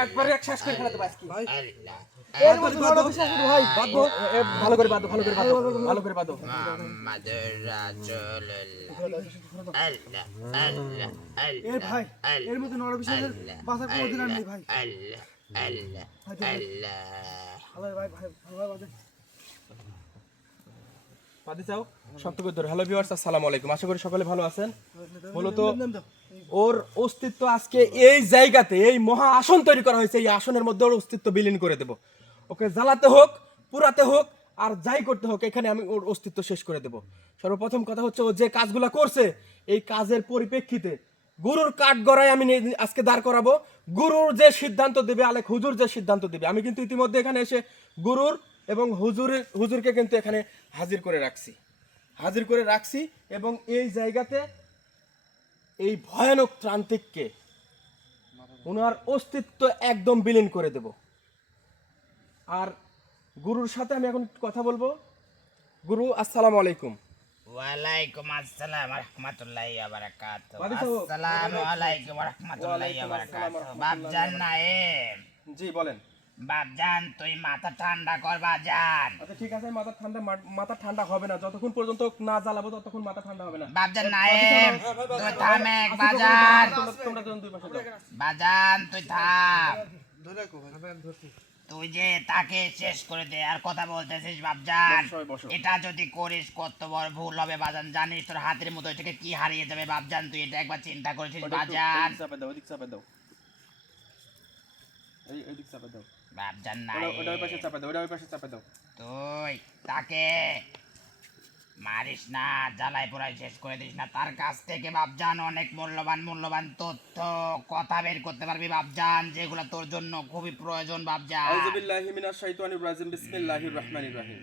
একবারে এক শেষ করে ফেলাতে পারছি ভাই। এর মধ্যে বড় বিশ্বাস শুরু ভাই বাঁধবো ভালো করে বাঁধো, ভালো করে বাঁধো, ভালো করে বাঁধো। এর ভাই এর মধ্যে নড় বিশ্বাসের বাঁচার কোনো অধিকার নেই ভাই। ভালো ভাই ভাই ভালো বাঁধে বাঁধি চাও শক্ত করে ধরে। হ্যালো ভিউয়ার্স, আসসালামু আলাইকুম, আশা করি সকলে ভালো আছেন। মূলত ওর অস্তিত্ব আজকে এই জায়গাতে, এই মহা আসন তৈরি করা হয়েছে, এই আসনের মধ্যে ওর অস্তিত্ব বিলীন করে দেব। ওকে জ্বালাতে হোক, পুরাতে হোক, আর যাই করতে হোক, এখানে আমি ওর অস্তিত্ব শেষ করে দেব। সর্বপ্রথম কথা হচ্ছে, ও যে কাজগুলো করছে এই কাজের পরিপ্রেক্ষিতে গুরুর কাঠগড়ায় আমি আজকে দাঁড় করাবো। গুরুর যে সিদ্ধান্ত দেবে, আলেক হুজুর যে সিদ্ধান্ত দেবে, আমি কিন্তু ইতিমধ্যে এখানে এসে গুরুর এবং হুজুরকে কিন্তু এখানে হাজির করে রাখছি এবং এই জায়গাতে এই ভয়ানক ত্রান্তিককে ওনার অস্তিত্ব একদম বিলীন করে দেব। আর গুরুর সাথে আমি এখন কথা বলবো। গুরু, আসসালামু আলাইকুম। ওয়ালাইকুম আসসালাম ওয়া রাহমাতুল্লাহি ওয়া বারাকাতুহু। বাদি সাহেব। আসসালামু আলাইকুম ওয়া রাহমাতুল্লাহি ওয়া বারাকাতুহু। বাপজান নায়েম, জি বলেন। বাপজান তুই মাথা ঠান্ডা কর বাজান। আচ্ছা ঠিক আছে, মাথা ঠান্ডা হবে না, যতক্ষণ পর্যন্ত না জ্বালাবো ততক্ষণ মাথা ঠান্ডা হবে না। বাপজান নায়েম তুই থামে বাজান। তোমরা দুই পাশে যাও। বাজান তুই থাম। তুই যে তাকে শেষ করে দে আর কথা বলতেছিস বাপজান, বসো। এটা যদি করিস কত বড় ভুল হবে বাজান। জানিস তোর হাতের মতো থেকে কি হারিয়ে যাবে বাপজান, তুই এটা একবার চিন্তা করেছিস বাজান? ওদিক চাপে দাও। এইদিক চাপে দাও। বাপজান ওটা ওই পাশে চাপে দাও, ওটা ওই পাশে চাপে দাও। তুই তাকে মারিস না, জ্বালাই পোড়াই শেষ করে দিস না। তার কাছ থেকে বাপজান অনেক মূল্যবান তথ্য কথা বের করতে পারবি বাপজান, যেগুলো তোর জন্য খুবই প্রয়োজন বাপজান। আউযু বিল্লাহি মিনাশ শাইতানির রাজিম, বিসমিল্লাহির রহমানির রহিম।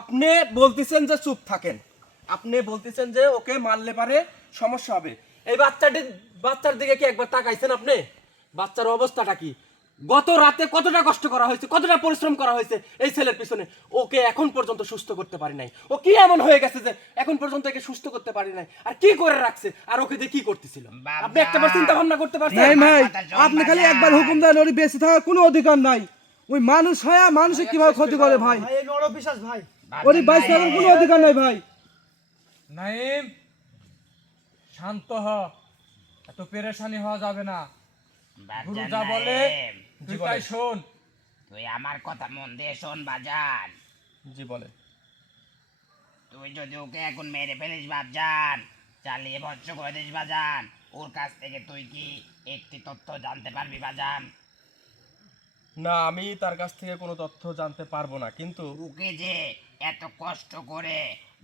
আপনি বলতেছেন যে চুপ থাকেন, আপনি বলতেছেন যে ওকে মারলে পারে সমস্যা হবে। এই বাচ্চার দিকে কি একবার তাকাইছেন আপনি? বাচ্চার অবস্থাটা কি? গত রাতে কতটা কষ্ট করা হয়েছে, কতটা পরিশ্রম করা হয়েছে এই ছেলের পিছনে। ওকে এখন পর্যন্ত সুস্থ করতে পারি নাই। ও কি এমন হয়ে গেছে যে এখন পর্যন্ত একে সুস্থ করতে পারি নাই? আর কি করে রাখছে, আর ওকে দিয়ে কি করতেছিল? আপনি একটাবার চিন্তা ভাবনা করতে পারছেন? ভাই ভাই আপনি খালি একবার হুকুম দেন, ওর বেঁচে থাকার কোনো অধিকার নাই। ওই মানুষ হয়ে মানুষের কিভাবে ক্ষতি করে ভাই? ভাই এই নড় বিশ্বাস ভাই, ওর বেঁচে থাকার কোনো অধিকার নাই ভাই। নাইম, শান্ত হ, এত পেরেশানি হওয়া যাবে না। গুরু যা বলে তুই তাই শোন। তুই আমার কথা মন দিয়ে শোন বাজান। জি বলে। তুই যদি ওকে এখন মেরে ফেলিস বাজান, চালিয়ে ভস্য করে দিস বাজান, ওর কাছ থেকে তুই কি একটি তথ্য জানতে পারবি বাজান? না, আমি তার কাছ থেকে কোনো তথ্য জানতে পারবো না, কিন্তু ওকে যে এত কষ্ট করে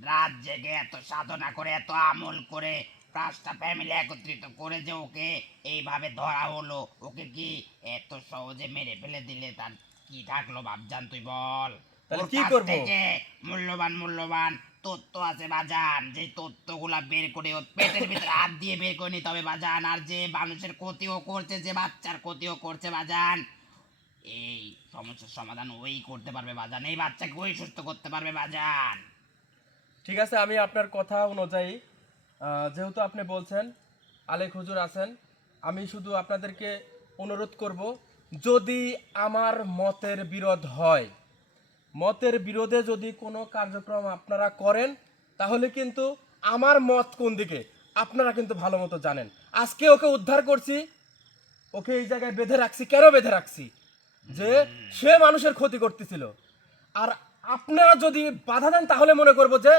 রাত জেগে এত সাধনা করে এত আমল করে 5টা ফ্যামিলি একত্রিত করে যে ওকে এইভাবে ধরা হলো, ওকে কি এত সহজে মেরে ফেলে দিলে তার কি থাকলো বাপজান তুই বল? তাহলে ওর কি কাছ করবো? থেকে মূল্যবান তথ্য আছে বাজান, যে তথ্যগুলা বের করে ওর পেটের ভিতরে হাত দিয়ে বের করে নিতে হবে বাজান। আর যে মানুষের ক্ষতিও করছে, যে বাচ্চার ক্ষতিও করছে বাজান, এই সমস্যার সমাধান ওই করতে পারবে বাজান। এই বাচ্চাকে ওই সুস্থ করতে পারবে বাজান। ঠিক আছে, আমি আপনার কথা অনুযায়ী, যেহেতু আপনি বলছেন, আলেক হুজুর আছেন, আমি শুধু আপনাদেরকে অনুরোধ করব, যদি আমার মতের বিরোধ হয়, মতের বিরোধে যদি কোনো কার্যক্রম আপনারা করেন, তাহলে কিন্তু আমার মত কোন দিকে আপনারা কিন্তু ভালো মতো জানেন। আজকে ওকে উদ্ধার করছি, ওকে এই জায়গায় বেঁধে রাখছি। কেন বেঁধে রাখছি? যে সে মানুষের ক্ষতি করতেছিল। আর আপনারা যদি বাধা দেন, তাহলে মনে করব যে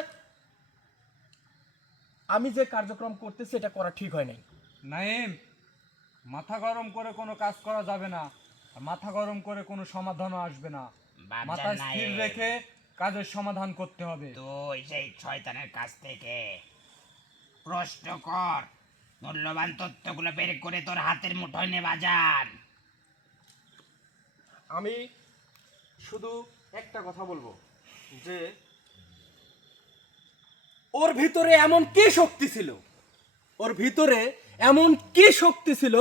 আমি যে কার্যক্রম করতেছি এটা করা ঠিক হয় নাই। নাইম, মাথা গরম করে কোনো কাজ করা যাবে না, আর মাথা গরম করে কোনো সমাধানও আসবে না। মাথা স্থির রেখে কাজের সমাধান করতে হবে। তুই সেই শয়তানের কাছ থেকে প্রশ্ন কর, মূল্যবান তথ্যগুলো বের করে তোর হাতের মুঠোয় নে বাজান। আমি শুধু একটা কথা বলবো, যে ওর ভিতরে এমন কি শক্তি ছিল, ওর ভিতরে এমন কি শক্তি ছিল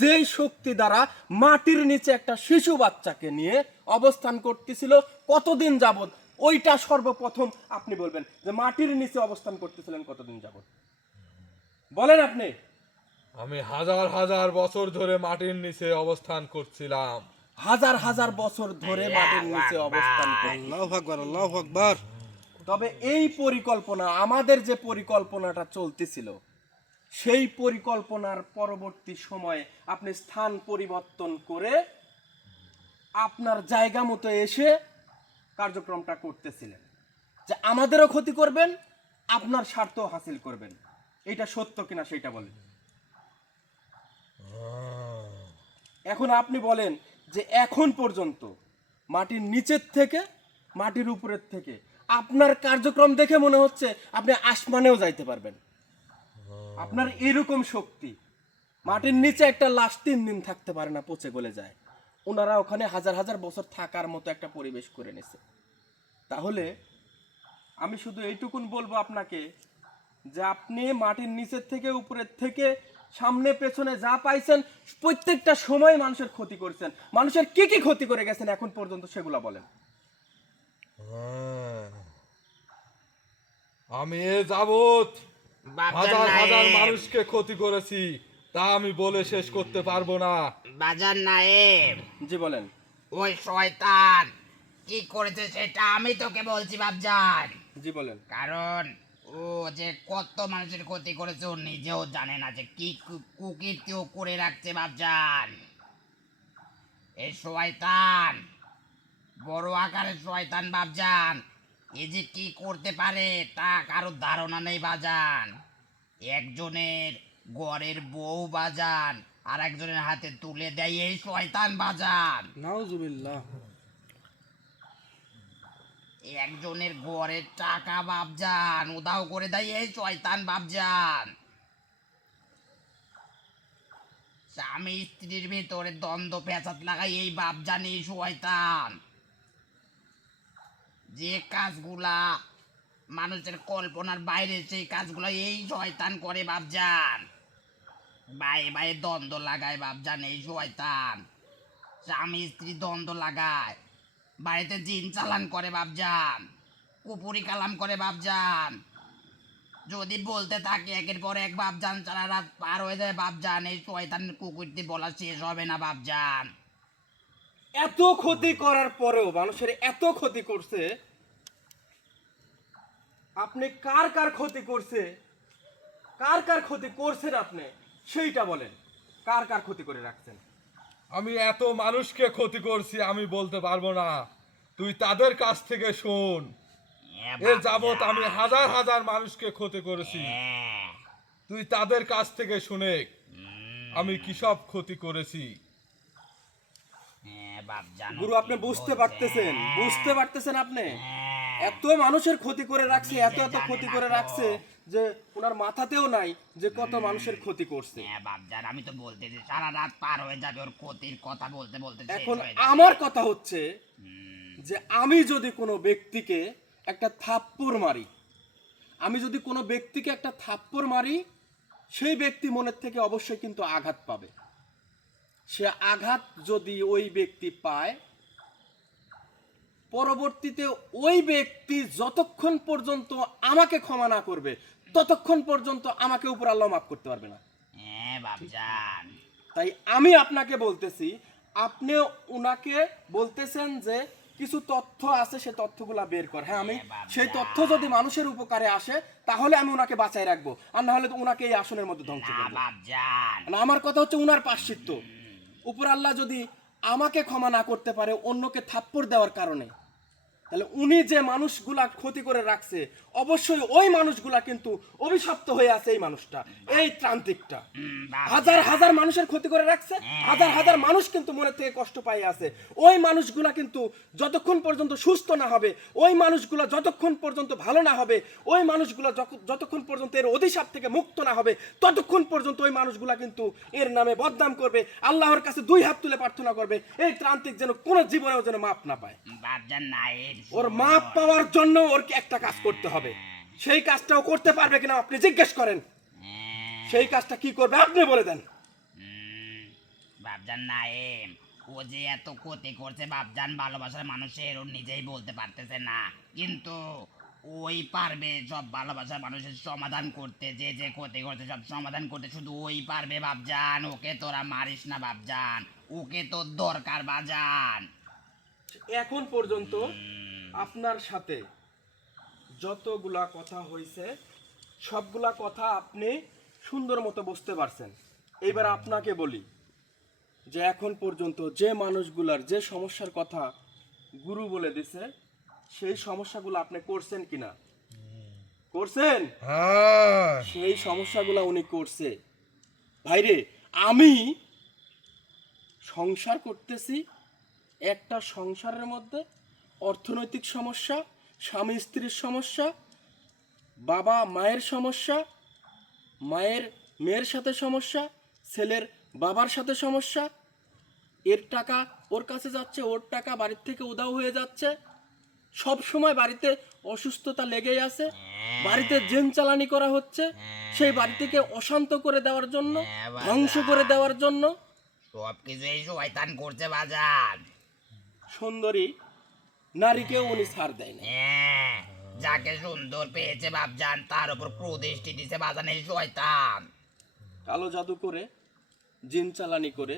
যেই শক্তি দ্বারা মাটির নিচে একটা শিশু বাচ্চাকে নিয়ে অবস্থান করতেছিল কতদিন যাবত? ওইটা সর্বপ্রথম আপনি বলবেন যে মাটির নিচে অবস্থান করতেছিলেন কতদিন যাবত, বলেন আপনি। আমি হাজার হাজার বছর ধরে মাটির নিচে অবস্থান করছিলাম। হাজার হাজার বছর ধরে মাটির নিচে অবস্থান করলেন। আল্লাহু আকবার, আল্লাহু আকবার। তবে এই পরিকল্পনা, আমাদের যে পরিকল্পনাটা চলতেছিল, সেই পরিকল্পনার পরবর্তী সময়ে আপনি স্থান পরিবর্তন করে আপনার জায়গা মতো এসে কার্যক্রমটা করতেছিলেন, যে আমাদেরও ক্ষতি করবেন, আপনার স্বার্থ হাসিল করবেন। এটা সত্য কিনা সেটা বলেন। এখন আপনি বলেন যে এখন পর্যন্ত মাটির নিচের থেকে, মাটির উপরের থেকে আপনার কার্যক্রম দেখে মনে হচ্ছে আপনি আসমানেও যাইতে পারবেন। আপনার এরকম শক্তি। মাটির নিচে একটা লাশ 3 দিন থাকতে পারে না, পচে গলে যায়। ওনারা ওখানে হাজার হাজার বছর থাকার মতো একটা পরিবেশ করে নিছে। তাহলে আমি শুধু এইটুকুন বলবো আপনাকে, যে আপনি মাটির নিচের থেকে, উপরের থেকে, সামনে পেছনে যা পাইছেন প্রত্যেকটা সময় মানুষের ক্ষতি করছেন। মানুষের কি কি ক্ষতি করে গেছেন এখন পর্যন্ত সেগুলা বলেন। আমি এ যাবৎ বাপজান হাজার হাজার নায়েব, মানুষকে ক্ষতি করেছি, তা আমি বলে শেষ করতে পারবো না। বাজার নায়েব, জি বলেন। ওই শয়তান কি করেছে সেটা আমি তোকে বলছি বাপজান। জি বলেন। কারণ ও যে কত মানুষের ক্ষতি করেছে ও নিজেও জানে না যে কি কুকীর্তি ও করে রাখছে বাপজান। এই শয়তান বড় আকারের শয়তান বাপজান, এ যে কি করতে পারে তা কারো ধারণা নেই বাজান। একজনের ঘরের বউ বাজান আর একজনের হাতে তুলে দেয় এই শয়তান বাজান। নাউজুবিল্লাহ। একজনের ঘরের টাকা বাপজান উধাও করে দেয় এই শয়তান বাপজান। স্বামী স্ত্রীর ভিতরে দ্বন্দ্ব পেঁচাত লাগাই এই বাপজান, এই শয়তান। যে কাজগুলা মানুষের কল্পনার বাইরে সেই কাজগুলো এই শয়তান করে বাপজান। বায়ে বায়ে দ্বন্দ্ব লাগায় বাপজান এই শয়তান। স্বামী স্ত্রী দ্বন্দ্ব লাগায়, বাড়িতে জিন চালান করে বাপজান, কুপুরি কালাম করে বাপজান। যদি বলতে থাকে একের পর এক বাপজান, সারা রাত পার হয়ে যায় বাপজান। এই শয়তানের কুকুরটি বলা শেষ হবে না বাপজান। এত ক্ষতি করার পরেও, মানুষের এত ক্ষতি করছে, আপনি কার কার ক্ষতি করছে, কার কার ক্ষতি করছেন আপনি সেইটা বলেন। কার কার ক্ষতি করে রাখছেন? আমি এত মানুষকে ক্ষতি করছি আমি বলতে পারবো না, তুই তাদের কাছ থেকে শোন। এ যাবৎ আমি হাজার হাজার মানুষকে ক্ষতি করেছি, তুই তাদের কাছ থেকে শুনে আমি কি সব ক্ষতি করেছি। গুরু আপনি বুঝতে পারতেছেন, বুঝতে পারতেছেন আপনি এত মানুষের ক্ষতি করে রাখছে, এত এত ক্ষতি করে রাখছে যে ওনার মাথাতেও নাই যে কত মানুষের ক্ষতি করছে। হ্যাঁ বাপজান, আমি তো বলতেছি সারা রাত পার হয়ে যাবে ওর ক্ষতির কথা বলতে বলতে শেষ এখন হয়ে যাবে। আমার কথা হচ্ছে যে আমি যদি কোনো ব্যক্তিকে একটা থাপ্পড় মারি, আমি যদি কোনো ব্যক্তিকে একটা থাপ্পড় মারি, সেই ব্যক্তি মনের থেকে অবশ্যই কিন্তু আঘাত পাবে। সে আঘাত যদি ওই ব্যক্তি পায়, পরবর্তীতে ওই ব্যক্তি যতক্ষণ পর্যন্ত আমাকে ক্ষমা না করবে ততক্ষণ পর্যন্ত আমাকে উপর আল্লাহ মাফ করতে পারবে না। হ্যাঁ বাপজান, তাই আমি আপনাকে বলতেছি, আপনি উনাকে বলতেছেন যে কিছু তথ্য আছে, সে তথ্যগুলা বের কর। হ্যাঁ, আমি সেই তথ্য যদি মানুষের উপকারে আসে তাহলে আমি উনাকে বাঁচাই রাখবো, আর না হলে তো উনাকে এই আসনের মধ্যে ধ্বংস না করবো। বাপজান, না, আমার কথা হচ্ছে উনার পাশ্চিত্য। উপর আল্লাহ যদি আমাকে ক্ষমা না করতে পারে অন্যকে থাপ্পড় দেওয়ার কারণে, তাহলে উনি যে মানুষগুলা ক্ষতি করে রাখছে অবশ্যই ওই মানুষগুলা কিন্তু অভিশপ্ত হয়ে আছে। এই মানুষটা, এই ত্রান্তিকটা হাজার হাজার মানুষের ক্ষতি করে রাখছে, হাজার হাজার মানুষ কিন্তু মনের থেকে কষ্ট পাই আছে। ওই মানুষগুলা কিন্তু যতক্ষণ পর্যন্ত সুস্থ না হবে, ওই মানুষগুলা যতক্ষণ পর্যন্ত ভালো না হবে, ওই মানুষগুলা যতক্ষণ পর্যন্ত এর অভিশাপ থেকে মুক্ত না হবে ততক্ষণ পর্যন্ত ওই মানুষগুলা কিন্তু এর নামে বদনাম করবে, আল্লাহর কাছে 2 হাত তুলে প্রার্থনা করবে এই ত্রান্তিক যেন কোনো জীবনেও যেন মাপ না পায়। বাপজান নাই, ওর মাপ পাওয়ার জন্য ওর একটা কাজ করতে হবে। সেই কাজটাও করতে পারবে কিনা আপনি জিজ্ঞেস করেন। সেই কাজটা কি করবে আপনি বলে দেন। বাপজান নাইম, ও যে এত ক্ষতি করছে বাপজান ভালোবাসার মানুষের ও নিজেই বলতে পারতেছে না, কিন্তু ওই পারবে সব ভালোবাসার মানুষের সমাধান করতে। যে যে ক্ষতি করছে সব সমাধান করতে শুধু ওই পারবে বাপজান। ওকে তোরা মারিস না বাপজান, ওকে তোর দরকার বাজান। এখন পর্যন্ত আপনার সাথে যতগুলা কথা হয়েছে সবগুলা কথা আপনি সুন্দর মতো বুঝতে পারছেন। এবার আপনাকে বলি যে এখন পর্যন্ত যে মানুষগুলার যে সমস্যার কথা গুরু বলে দিছে সেই সমস্যাগুলো আপনি করছেন কিনা? করছেন? হ্যাঁ, সেই সমস্যাগুলো উনি করছে। ভাইরে, আমি সংসার করতেছি, একটা সংসারের মধ্যে অর্থনৈতিক সমস্যা, স্বামী স্ত্রীর সমস্যা, বাবা মায়ের সমস্যা, মায়ের মেয়ের সাথে সমস্যা, ছেলের বাবার সাথে সমস্যা, এর টাকা ওর কাছে যাচ্ছে, ওর টাকা বাড়ির থেকে উধাও হয়ে যাচ্ছে, সব সময় বাড়িতে অসুস্থতা লেগেই আছে, বাড়িতে জেন চালানি করা হচ্ছে সেই বাড়ি থেকে অশান্ত করে দেওয়ার জন্য, ধ্বংস করে দেওয়ার জন্য। সব কিছু এই শয়তান করছে বাজান। সুন্দরী নারীকেও উনি ছাড় দেয় না। হ্যাঁ, যাকে সুন্দর পেয়েছে বাপজান তার উপর কুদৃষ্টি দিছে বাজান এই শয়তান। কালো জাদু করে, জিন চালানি করে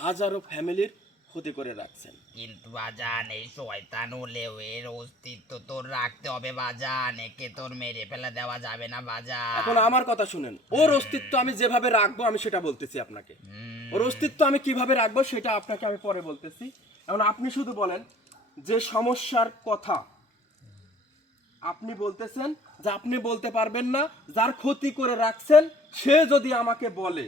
হাজারো ফ্যামিলির ক্ষতি করে রাখছেন। কিন্তু বাজান এই শয়তান হলেও এর অস্তিত্ব তোর রাখতে হবে বাজান। একে তোর মেরে ফেলে দেওয়া যাবে না বাজান। এখন আমার কথা শুনেন, ওর অস্তিত্ব আমি যেভাবে রাখবো আমি সেটা বলতেছি আপনাকে। ওর অস্তিত্ব আমি কিভাবে রাখবো সেটা আপনাকে আমি পরে বলতেছি। এখন আপনি শুধু বলেন যে সমস্যার কথা আপনি বলতেছেন যে আপনি বলতে পারবেন না, যার ক্ষতি করে রাখছেন সে যদি আমাকে বলে,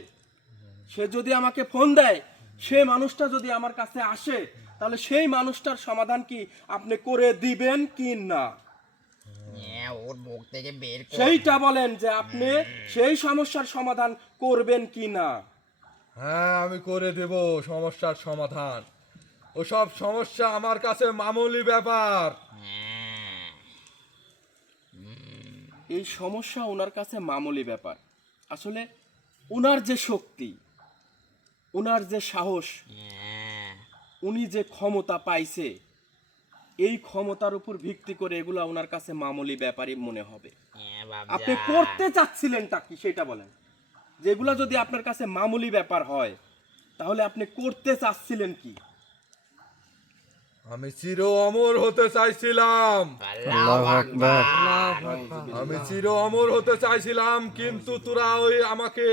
সে যদি আমাকে ফোন দেয়, সে মানুষটা যদি আমার কাছে আসে, তাহলে সেই মানুষটার সমাধান কি আপনি করে দিবেন কি না? হ্যাঁ, ওর মুখ থেকে বের কর। সেইটা বলেন যে আপনি সেই সমস্যার সমাধান করবেন কি না। হ্যাঁ, আমি করে দেব সমস্যার সমাধান। ওসব সমস্যা আমার কাছে মামুলি ব্যাপার। হ্যাঁ, এই সমস্যা ওনার কাছে মামুলি ব্যাপার। আসলে ওনার যে শক্তি, ওনার যে সাহস, হ্যাঁ, উনি যে ক্ষমতা পাইছে, এই ক্ষমতার উপর ভিত্তি করে এগুলা ওনার কাছে মামুলি ব্যাপারই মনে হবে। হ্যাঁ আপনি বাপজান। করতে চাচ্ছিলেনটা কি সেটা বলেন। যেগুলা যদি আপনার কাছে মামুলি ব্যাপার হয় তাহলে আপনি করতে চাচ্ছিলেন কি? আমি চির অমর হতে চাইছিলাম, আল্লাহু আকবার। আমি চির অমর হতে চাইছিলাম, কিন্তু তোরা ওই আমাকে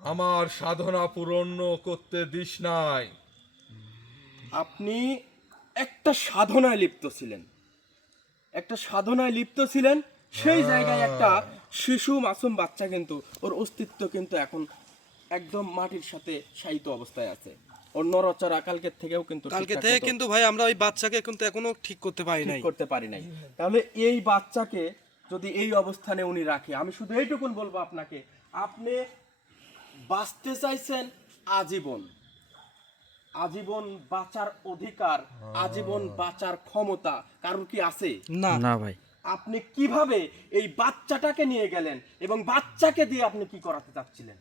আমার সাধনা পূরণ করতে দিস নাই। আপনি একটা সাধনায় লিপ্ত ছিলেন, একটা সাধনায় লিপ্ত ছিলেন। সেই জায়গায় একটা শিশু মাসুম বাচ্চা কিন্তু ওর অস্তিত্ব কিন্তু এখন একদম মাটির সাথে শায়িত অবস্থায় আছে। ওর নড়াচড়া কালকের থেকেও কিন্তু কালকে ঠিকঠাক থেকে মতো কিন্তু ভাই আমরা ওই বাচ্চাকে কিন্তু এখনো ঠিক করতে পারি ঠিক নাই। করতে পারি নাই। তাহলে এই বাচ্চাকে যদি এই অবস্থানে উনি রাখে, আমি শুধু এইটুকুন বলবো আপনাকে, আপনি বাঁচতে চাইছেন আজীবন, আজীবন বাঁচার অধিকার, আজীবন বাঁচার ক্ষমতা কারণ কি আছে? না না ভাই, আপনি কিভাবে এই বাচ্চাটাকে নিয়ে গেলেন এবং বাচ্চাকে দিয়ে আপনি কি করাতে চাচ্ছিলেন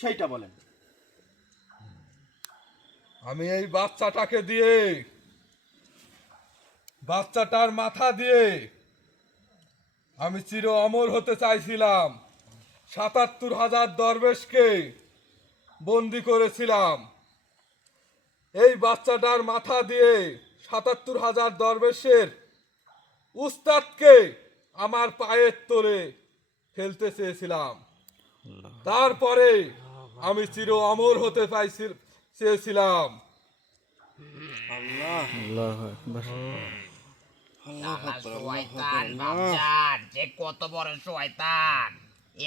সেইটা বলেন। আমি এই বাচ্চাটাকে দিয়ে, বাচ্চাটার মাথা দিয়ে আমি চির অমর হতে চাইছিলাম। ৭৭,০০০ দরবেশকে বন্দি করেছিলাম। এই বাচ্চাটার মাথা দিয়ে ৭৭,০০০ দরবেশের উস্তাদকে আমার পায়ের তলে ফেলতে চেয়েছিলাম। তারপরে আমি চির অমর হতে চেয়েছিলাম। আল্লাহু আকবার। শালা শয়তান বাপজান, যে কত বড় শয়তান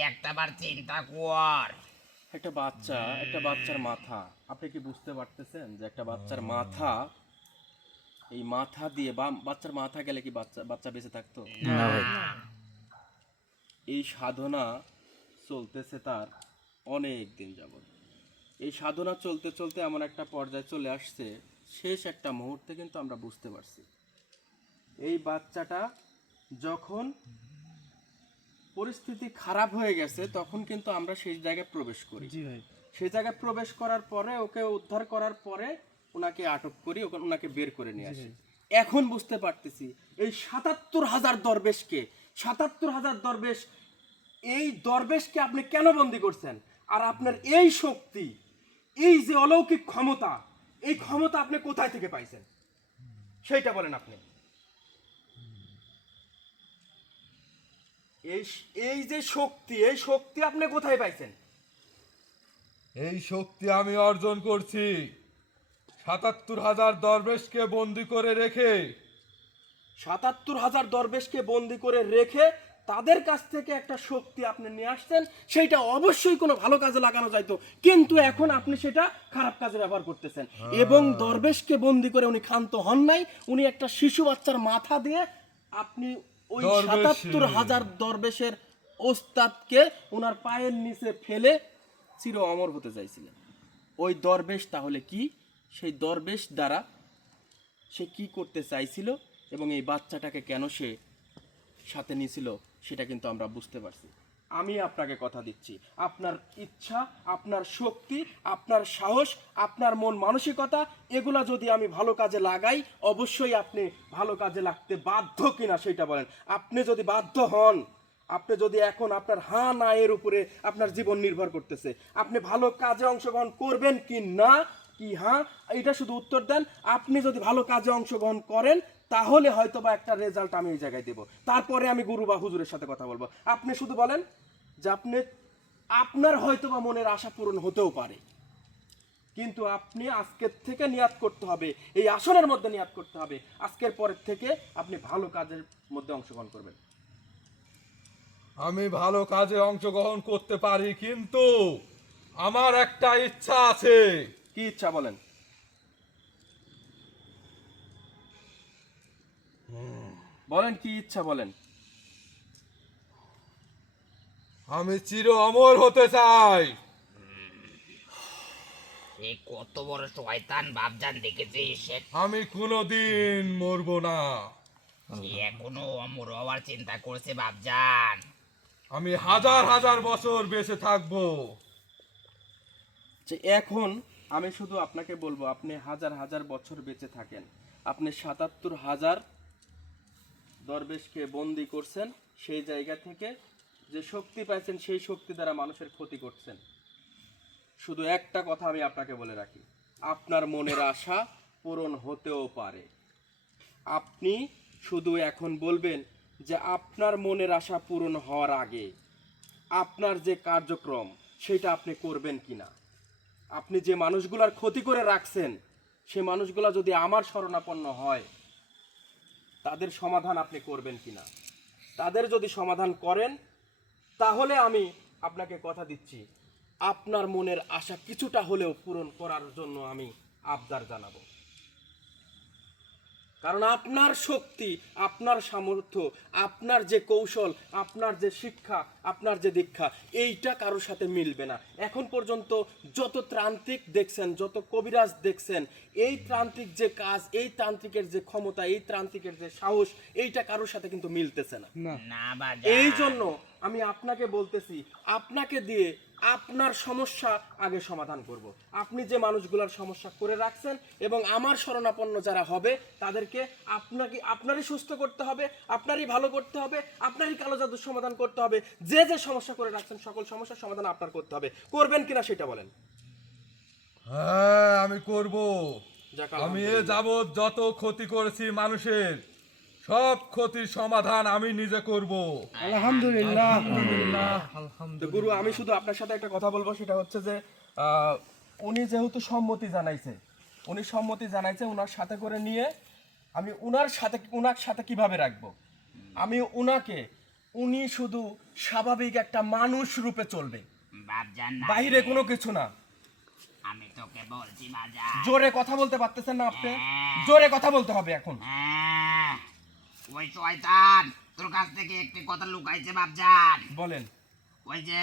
একটা বার চিন্তা কর। একটা বাচ্চা, একটা বাচ্চার মাথা, আপনি কি বুঝতে পারতেছেন যে একটা বাচ্চার মাথা, এই মাথা দিয়ে বাচ্চার মাথা গেলে কি বাচ্চা বেঁচে থাকতো? না ভাই, এই সাধনা চলতেছে তার অনেক দিন যাবত। এই সাধনা চলতে চলতে এমন একটা পর্যায়ে চলে আসছে, শেষ একটা মুহূর্তে কিন্তু আমরা বুঝতে পারছি এই বাচ্চাটা যখন পরিস্থিতি খারাপ হয়ে গেছে তখন কিন্তু আমরা সেই জায়গায় প্রবেশ করি। জি ভাই। সেই জায়গায় প্রবেশ করার পরে ওকে উদ্ধার করার পরে ওনাকে আটক করি, ওনাকে বের করে নিয়ে আসি। এখন বুঝতে পারতেছি এই ৭৭,০০০ দরবেশকে, ৭৭,০০০ দরবেশ, এই দরবেশকে আপনি কেন বন্দি করছেন? আর আপনার এই শক্তি, এই যে অলৌকিক ক্ষমতা, এই ক্ষমতা আপনি কোথায় থেকে পাইছেন সেইটা বলেন আপনি। এই যে শক্তি, এই শক্তি আপনি কোথায় পাইছেন? এই শক্তি আমি অর্জন করছি ৭৭,০০০ দরবেশকে বন্দি করে রেখে। ৭৭,০০০ দরবেশকে বন্দি করে রেখে তাদের কাছ থেকে একটা শক্তি আপনি নিয়ে আসছেন, সেইটা অবশ্যই কোনো ভালো কাজে লাগানো যাইতো, কিন্তু এখন আপনি সেটা খারাপ কাজে ব্যবহার করতেছেন। এবং দরবেশকে বন্দি করে উনি ক্ষান্ত হন নাই, উনি একটা শিশু বাচ্চার মাথা দিয়ে আপনি ওই দরবেশে। ৭৭,০০০ দরবেশের ওস্তাদকে ওনার পায়ের নিচে ফেলে চির অমর হতে চাইছিলেন। ওই দরবেশ তাহলে কি? সেই দরবেশ দ্বারা সে কি করতে চাইছিল এবং এই বাচ্চাটাকে কেন সে সাথে নিয়েছিল সেটা কিন্তু আমরা বুঝতে পারছি। আমি আপনাকে কথা দিচ্ছি, আপনার ইচ্ছা, আপনার শক্তি, আপনার সাহস, আপনার মন মানসিকতা, এগুলা যদি আমি ভালো কাজে লাগাই, অবশ্যই আপনি ভালো কাজে লাগতে বাধ্য কিনা সেটা বলেন। আপনি যদি বাধ্য হন, আপনি যদি এখন আপনার হ্যাঁ না এর উপরে আপনার জীবন নির্ভর করতেছে, আপনি ভালো কাজে অংশগ্রহণ করবেন কি না, কি হ্যাঁ, এটা শুধু উত্তর দেন। আপনি যদি ভালো কাজে অংশগ্রহণ করেন তাহলে হয়তো বা একটা রেজাল্ট আমি এই জায়গায় দেব, তারপরে আমি গুরু বা হুজুরের সাথে কথা বলবো। আপনি শুধু বলেন যে আপনি, আপনার হয়তো বা মনের আশা পূরণ হতেও পারে, কিন্তু আপনি আজকের থেকে নিয়াত করতে হবে, এই আসনের মধ্যে নিয়াত করতে হবে, আজকের পরের থেকে আপনি ভালো কাজের মধ্যে অংশগ্রহণ করবেন। আমি ভালো কাজে অংশগ্রহণ করতে পারি, কিন্তু আমার একটা ইচ্ছা আছে। কি ইচ্ছা বলেন? বলেন কি ইচ্ছা বলেন। আমি চির অমর হতে চাই। এ কত বড় শয়তান বাপজান দেখেছিস? আমি কোনোদিন মরবো না। সে এখনো অমর হওয়ার চিন্তা করছে বাপজান। আমি হাজার হাজার বছর বেঁচে থাকবো। যে এখন আমি শুধু আপনাকে বলবো, আপনি হাজার হাজার বছর বেঁচে থাকেন, আপনি ৭৭,০০০ দরবেশকে বন্দি করছেন, সেই জায়গা থেকে যে শক্তি পাইছেন সেই শক্তি দ্বারা মানুষের ক্ষতি করছেন। শুধু একটা কথা আমি আপনাকে বলে রাখি, আপনার মনের আশা পূরণ হতেও পারে। আপনি শুধু এখন বলবেন যে আপনার মনের আশা পূরণ হওয়ার আগে আপনার যে কার্যক্রম সেটা আপনি করবেন কিনা। আপনি যে মানুষগুলার ক্ষতি করে রাখছেন সে মানুষগুলা যদি আমার শরণাপন্ন হয়, তাদের সমাধান আপনি করবেন কিনা। তাদের যদি সমাধান করেন তাহলে আমি আপনাকে কথা দিচ্ছি, আপনার মনের আশা কিছুটা হলেও পূরণ করার জন্য আমি আবদার জানাবো। কারণ আপনার শক্তি, আপনার সামর্থ্য, আপনার যে কৌশল, আপনার যে শিক্ষা, আপনার যে দীক্ষা, এইটা কারোর সাথে মিলবে না। এখন পর্যন্ত যত তান্ত্রিক দেখছেন, যত কবিরাজ দেখছেন, এই তান্ত্রিক যে কাজ, এই তান্ত্রিকের যে ক্ষমতা, এই তান্ত্রিকের যে সাহস, এইটা কারোর সাথে কিন্তু মিলতেছে না। না বাপজান, এই জন্য আমি আপনাকে বলতেছি, আপনাকে দিয়ে আপনার সমস্যা আগে সমাধান করব। আপনি যে মানুষগুলোর সমস্যা করে রাখছেন এবং আমার শরণাপন্ন যারা হবে তাদেরকে আপনারই সুস্থ করতে হবে, আপনারই ভালো করতে হবে, আপনারই কালো জাদুর সমাধান করতে হবে। যে যে সমস্যা করে রাখছেন সকল সমস্যার সমাধান আপনার করতে হবে। করবেন কিনা সেটা বলেন। হ্যাঁ, আমি করব। যাক, আমি এ যাবৎ যত ক্ষতি করেছি মানুষের, সব ক্ষতির সমাধান আমি নিজে করব। আলহামদুলিল্লাহ। তো গুরু, আমি শুধু আপনার সাথে একটা কথা বলবো, সেটা হচ্ছে যে উনি যেহেতু সম্মতি জানাইছে, ওনার সাথে করে নিয়ে আমি ওনার সাথে কিভাবে রাখবো। আমি উনি শুধু স্বাভাবিক একটা মানুষ রূপে চলবে, বাপজান না, বাইরে কোনো কিছু না। আমি তোকে বলছি বাজান। জোরে কথা বলতে পারতেছেন না আপনি? জোরে কথা বলতে হবে এখন। হ্যাঁ, ওই শয়তান তোর কাছ থেকে একটি কথা লুকাইছে বাপজান। বলেন। ওই যে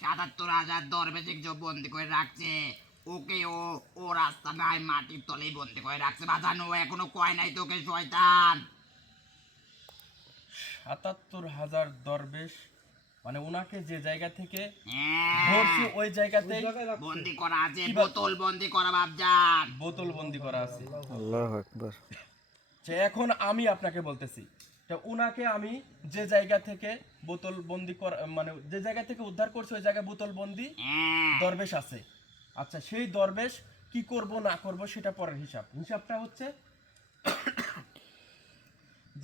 ৭৭,০০০ দরবেশিক যে বন্দি করে রাখছে, ওকে ও রাস্তা নাই মাটির তলেই বন্দি করে রাখছে বাজান। ও এখনো কয় নাই তোকে শয়তান। ৭৭,০০০ দরবেশ, মানে উনাকে যে জায়গা থেকে হ্যাঁ, ধরছি ওই জায়গাতেই বন্দি করা আছে, বোতল বন্দি করা বাপজান। বোতল বন্দি করা আছে। আল্লাহু আকবার। যে এখন আমি আপনাকে বলতেছি, তা উনাকে আমি যে জায়গা থেকে বোতল বন্দি করা, মানে যে জায়গা থেকে উদ্ধার করছি ওই জায়গায় বোতল বন্দি হ্যাঁ, দরবেশ আছে। আচ্ছা, সেই দরবেশ কি করব না করব সেটা পরের হিসাবটা হচ্ছে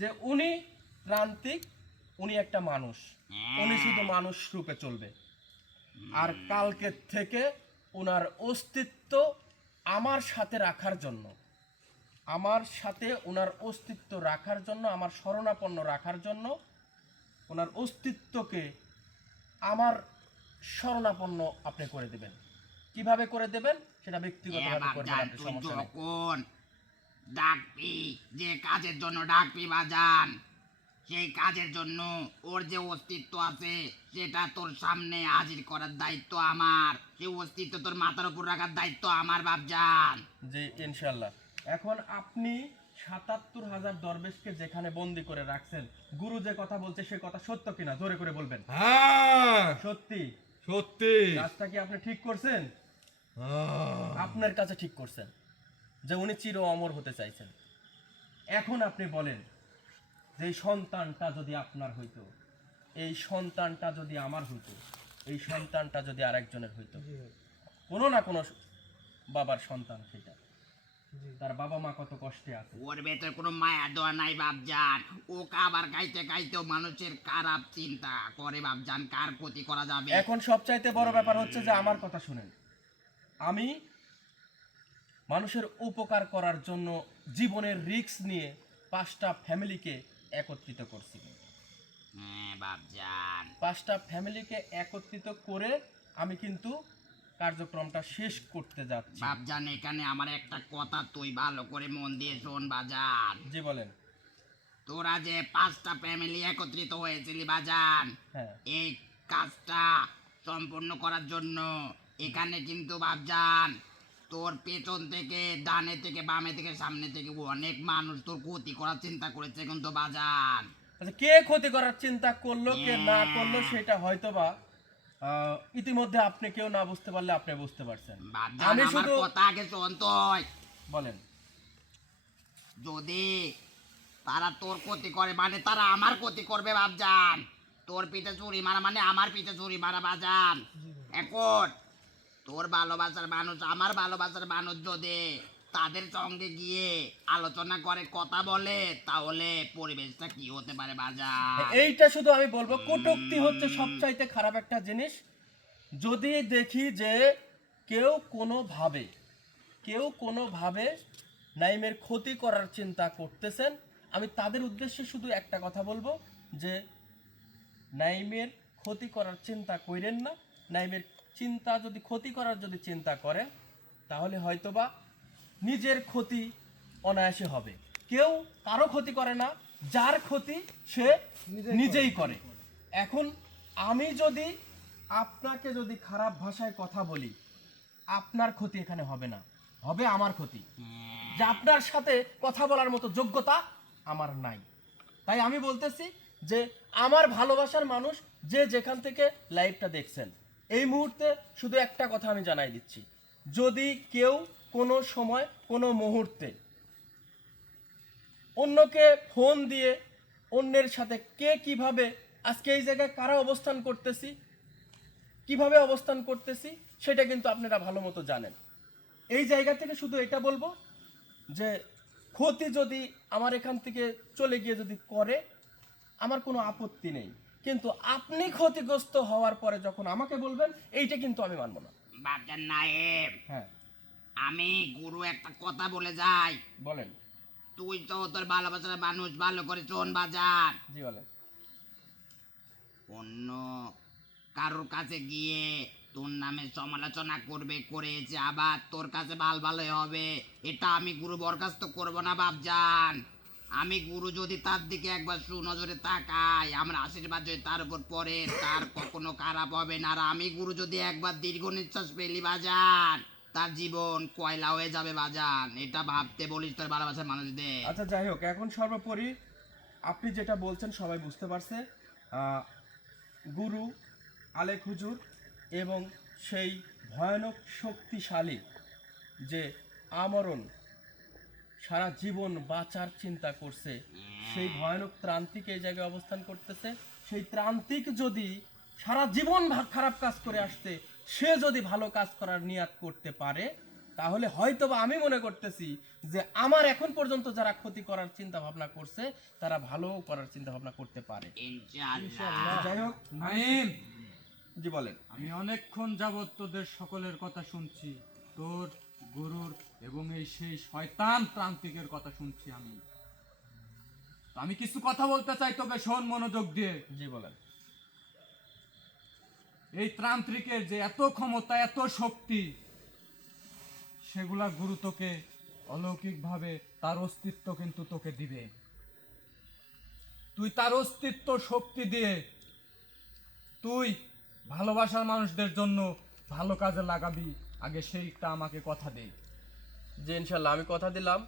যে উনি প্রান্তিক, উনি একটা মানুষ, উনি শুধু মানুষ রূপে চলবে। আর কালকে থেকে ওনার অস্তিত্ব আমার সাথে রাখার জন্য, আমার সাথে ওনার অস্তিত্ব রাখার জন্য, আমার শরণাপন্ন রাখার জন্য, ওনার অস্তিত্বকে আমার শরণাপন্ন আপনি করে দেবেন। কিভাবে করে দেবেন সেটা ব্যক্তিগতভাবে করবেন বাপজান আপনি, তুই সমস্যা নেই। যখন ডাকবি, যে কাজের জন্য ডাকবি বাজান, সেই কাজের জন্য ওর যে অস্তিত্ব আছে সেটা তোর সামনে হাজির করার দায়িত্ব আমার, সেই অস্তিত্ব তোর মাথার উপর রাখার দায়িত্ব আমার বাপজান। জি ইনশাল্লাহ। এখন আপনি ৭৭,০০০ দরবেশকে যেখানে বন্দি করে রাখছেন, গুরু যে কথা বলছে সে কথা সত্য কিনা জোরে করে বলবেন। হ্যাঁ, সত্যি? সত্যি। কাজটা কি আপনি ঠিক করছেন? আহ, আপনার কাছে ঠিক করছেন যে উনি চির অমর হতে চাইছেন। এখন আপনি বলেন যে এই সন্তানটা যদি আপনার হইতো, এই সন্তানটা যদি আমার হইতো, এই সন্তানটা যদি আরেকজনের হইতো, কোনো না কোনো বাবার সন্তান সেটা, তার বাবা মা কত কষ্টে আছে। ওর ভেতরে কোনো মায়া দোয়া নাই বাপজান, ও খাবার খাইতে খাইতেও মানুষের খারাপ চিন্তা করে বাপজান, কার ক্ষতি করা যাবে। এখন সবচাইতে বড় ব্যাপার হচ্ছে যে আমার কথা শুনেন, আমি মানুষের উপকার করার জন্য জীবনের রিস্ক নিয়ে 5টা ফ্যামিলিকে একত্রিত করছি। হ্যাঁ বাপজান, 5টা ফ্যামিলিকে একত্রিত করে আমি কিন্তু কার্যক্রমটা শেষ করতে যাচ্ছি। বাপজান এখানে আমার একটা কথা তুই ভালো করে মন দিয়ে শোন বাজান। জি বলেন। তোরা যে 5টা ফ্যামিলি একত্রিত হয়েছিলি বাজান, হ্যাঁ, এই কাজটা সম্পূর্ণ করার জন্য এখানে কিন্তু বাপজান তোর পেছন থেকে, ডানে থেকে, বামে থেকে, সামনে থেকে অনেক মানুষ তোর ক্ষতি করার চিন্তা করেছে কিন্তু বাজান। আচ্ছা, কে ক্ষতি করার চিন্তা করলো কে না করলো সেটা হয়তোবা ইতিমধ্যে আপনি কেউ না বুঝতে পারলে আপনি বুঝতে পারছেন। বাপজান আমি আমার শুধু কথা আগে শোন তুই। বলেন। যদি তারা তোর ক্ষতি করে মানে তারা আমার ক্ষতি করবে বাপজান, তোর পিঠে চুরি মারা মানে আমার পিঠে চুরি মারা বাজান। এখন তোর ভালোবাসার মানুষ, আমার ভালোবাসার মানুষ যদি তাদের সঙ্গে গিয়ে আলোচনা করে কথা বলে তাহলে পরিবেশটা কি হতে পারে বাজান। এইটা শুধু আমি বলবো, কটূক্তি হচ্ছে সবচাইতে খারাপ একটা জিনিস। যদি দেখি যে কেউ কোনোভাবে নাইমের ক্ষতি করার চিন্তা করতেছেন, আমি তাদের উদ্দেশ্যে শুধু একটা কথা বলবো যে নাইমের ক্ষতি করার চিন্তা কইরেন না। নাইমের ক্ষতি করার যদি চিন্তা করেন তাহলে হয়তোবা নিজের ক্ষতি অনায়াসে হবে। কেউ কারো ক্ষতি করে না, যার ক্ষতি সে নিজেই করে। এখন আমি যদি আপনাকে যদি খারাপ ভাষায় কথা বলি, আপনার ক্ষতি এখানে হবে না, হবে আমার ক্ষতি। যে আপনার সাথে কথা বলার মতো যোগ্যতা আমার নাই। তাই আমি বলতেছি যে আমার ভালোবাসার মানুষ যে যেখান থেকে লাইভটা দেখছেন, এই মুহূর্তে শুধু একটা কথা আমি জানাই দিচ্ছি, যদি কেউ কোনো সময় কোনো মুহূর্তে অন্যকে ফোন দিয়ে অন্যের সাথে কে কিভাবে আজকে এই জায়গায় কারা অবস্থান করতেছি, কিভাবে অবস্থান করতেছি সেটা কিন্তু আপনারা ভালো মতো জানেন। এই জায়গা থেকে শুধু এটা বলবো যে ক্ষতি যদি আমার এখান থেকে চলে গিয়ে যদি করে আমার কোনো আপত্তি নেই, কিন্তু আপনি ক্ষতিগ্রস্ত হওয়ার পরে যখন আমাকে বলবেন এইটা কিন্তু আমি মানব না। বাপজান নায়েব, হ্যাঁ আমি গুরু একটা কথা বলে যাই, বলেন। তুই তো তোর ভালোবাসার মানুষ, ভালো করে শোন বাজান। জি বলেন। অন্য কারোর কাছে গিয়ে তোর নামে সমালোচনা করবে, করেছে আবার তোর কাছে ভালোই হবে, এটা আমি গুরু বরখাস্ত করব না বাপজান। আমি গুরু যদি তার দিকে একবার সুনজরে তাকাই, আমার আশীর্বাদ যদি তার উপর পড়ে, তার কখনো খারাপ হবে না। আর আমি গুরু যদি একবার দীর্ঘ নিঃশ্বাস পেলি বাজান, তার জীবন কয়লা হয়ে যাবে বাজান। এটা ভাবতে বলিস তোর ভালোবাসার মানুষদের। আচ্ছা যাই হোক, এখন সর্বোপরি আপনি যেটা বলছেন সবাই বুঝতে পারছে। গুরু, আলেক হুজুর এবং সেই ভয়ানক শক্তিশালী যে আমরণ সারা জীবন বাঁচার চিন্তা করছে, সেই ভয়ানক ত্রান্তিক এই জায়গায় অবস্থান করতেছে। সেই ত্রান্তিক যদি সারা জীবন খারাপ কাজ করে আসছে, সে যদি ভালো কাজ করার নিয়াত করতে পারে, তাহলে হয়তোবা আমি মনে করতেছি যে আমার এখন পর্যন্ত যারা ক্ষতি করার চিন্তা ভাবনা করছে, তারা ভালো করার চিন্তা ভাবনা করতে পারে। ইনশাআল্লাহ। যাই হোক, নাইম, জি বলেন। আমি অনেকক্ষণ যাবৎ তোদের সকলের কথা শুনছি, তোর গুরুর এবং এই সেই শয়তান প্রান্তিকের কথা শুনছি আমি। তো আমি কিছু কথা বলতে চাই, তোকে শোন মনোযোগ দিয়ে। জি বলেন। এই ত্রান্ত্রিকের যে এত ক্ষমতা, এত শক্তি, সেগুলা গুরু তোকে অলৌকিকভাবে তার অস্তিত্ব কিন্তু তোকে দিবে। তুই তার অস্তিত্ব শক্তি দিয়ে তুই ভালোবাসার মানুষদের জন্য ভালো কাজে লাগাবি, আগে সেইটা আমাকে কথা দে। যে ইনশাল্লাহ আমি কথা দিলাম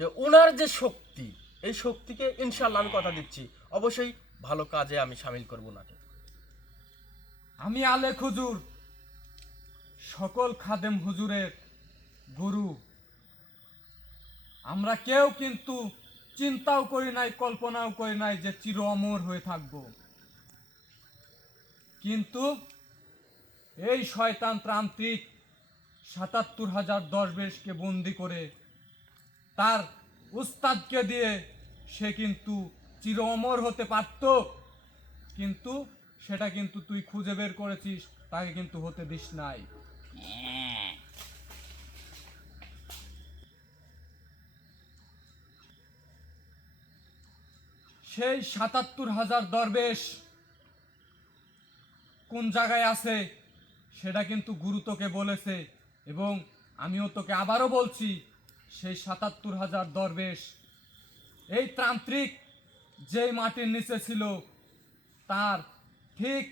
যে ওনার যে শক্তি, এই শক্তিকে ইনশাল্লাহ আমি কথা দিচ্ছি অবশ্যই ভালো কাজে আমি সামিল করব না। আমি আলেক হুজুর, সকল খাদেম হুজুরের গুরু। আমরা কেউ কিন্তু চিন্তাও করি নাই, কল্পনাও করি নাই যে চির অমর হয়ে থাকব। কিন্তু এই শয়তান ত্রান্ত্রিক ৭৭,০০০ দরবেশকে বন্দি করে তার উস্তাদকে দিয়ে সে কিন্তু চির অমর হতে পারত, কিন্তু সেটা কিন্তু তুই খুঁজে বের করেছিস, তাকে কিন্তু হতে দিস নাই। হ্যাঁ, সেই ৭৭,০০০ দরবেশ কোন জায়গায় আছে সেটা কিন্তু গুরু তোকে বলেছে, এবং আমিও তোকে আবারও বলছি, সেই ৭৭,০০০ দরবেশ এই ত্রান্ত্রিক যেই মাটির নিচে ছিল তার ঠিক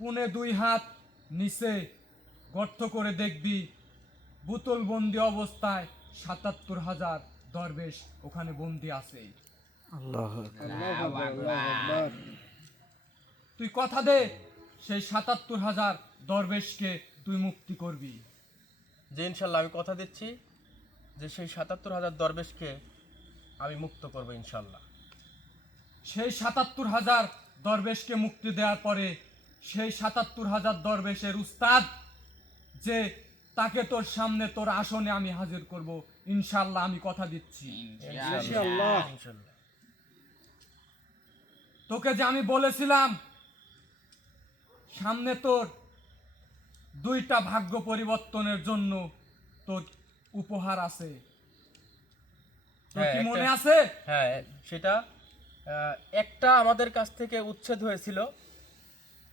1.5 হাত নিচে গর্ত করে দেখবি, বোতল বন্দি অবস্থায় ৭৭,০০০ দরবেশ ওখানে বন্দি আছে। তুই কথা দে, সেই ৭৭,০০০ দরবেশকে তুই মুক্তি করবি। যে ইনশাল্লাহ আমি কথা দিচ্ছি যে সেই ৭৭,০০০ দরবেশকে আমি মুক্ত করব ইনশাল্লাহ। সেই ৭৭,০০০ দরবেশকে মুক্তি দেওয়ার পরে সেই ৭৭,০০০ দরবেশের উস্তাদ যে, তাকে তোর সামনে তোর আসনে আমি হাজির করব ইনশাল্লাহ, আমি কথা দিচ্ছি। ইনশাল্লাহ। তোকে যে আমি বলেছিলাম সামনে তোর 2টা ভাগ্য পরিবর্তনের জন্য তোর উপহার আছে, তোর কি হ্যাঁ, মনে একটা- আছে? হ্যাঁ, সেটা একটা আমাদের কাছ থেকে উচ্ছেদ হয়েছিল,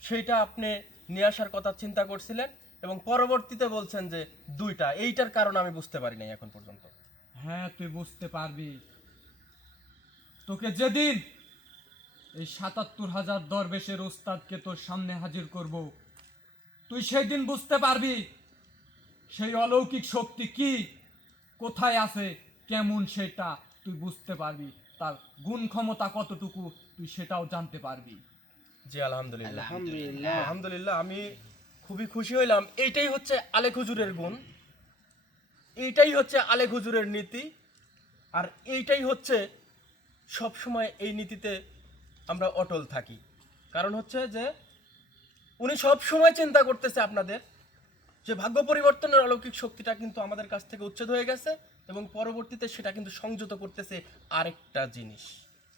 সেইটা আপনি নিয়ে আসার কথা চিন্তা করছিলেন এবং পরবর্তীতে বলছেন যে 2টা, এইটার কারণ আমি বুঝতে পারি নাই এখন পর্যন্ত। হ্যাঁ, তুই বুঝতে পারবি। তোকে যেদিন এই ৭৭,০০০ দরবেশের ওস্তাদকে তোর সামনে হাজির করব, তুই সেই দিন বুঝতে পারবি সেই অলৌকিক শক্তি কি, কোথায় আছে, কেমন, সেটা তুই বুঝতে পারবি। তার গুণ ক্ষমতা কতটুকু তুই সেটাও জানতে পারবি। জি আলহামদুলিল্লাহ। আলহামদুলিল্লাহ, আমি খুবই খুশি হইলাম। এইটাই হচ্ছে আলেক হুজুরের গুণ, এইটাই হচ্ছে আলেক হুজুরের নীতি, আর এইটাই হচ্ছে সব সময় এই নীতিতে আমরা অটল থাকি। কারণ হচ্ছে যে উনি সব সময় চিন্তা করতেছে আপনাদের যে ভাগ্য পরিবর্তনের অলৌকিক শক্তিটা কিন্তু আমাদের কাছ থেকে উচ্ছেদ হয়ে গেছে এবং পরবর্তীতে সেটা কিন্তু সংযত করতেছে আরেকটা জিনিস।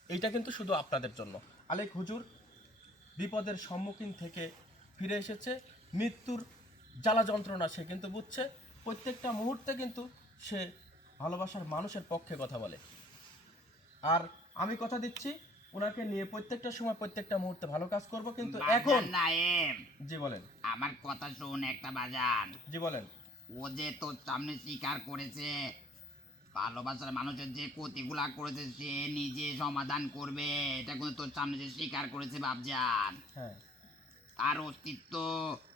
এইটা কিন্তু শুধু আপনাদের জন্য। আলেক হুজুর বিপদের সম্মুখীন থেকে ফিরে এসেছে, মৃত্যুর জ্বালা যন্ত্রণা সে কিন্তু বুঝছে, প্রত্যেকটা মুহূর্তে কিন্তু সে ভালোবাসার মানুষের পক্ষে কথা বলে। আর আমি কথা দিচ্ছি ওনাকে নিয়ে প্রত্যেকটা সময় প্রত্যেকটা মুহূর্তে ভালো কাজ করব, কিন্তু এখন বাজান নাইম, জি বলেন। আমার কথা শোন একটা বাজান। জি বলেন। ও যে তোর সামনে স্বীকার করেছে ভালোবাসার মানুষের যে ক্ষতিগুলা করেছে সে নিজে সমাধান করবে, এটা কিন্তু তোর সামনে যে স্বীকার করেছে বাপজান। হ্যাঁ, তার অস্তিত্ব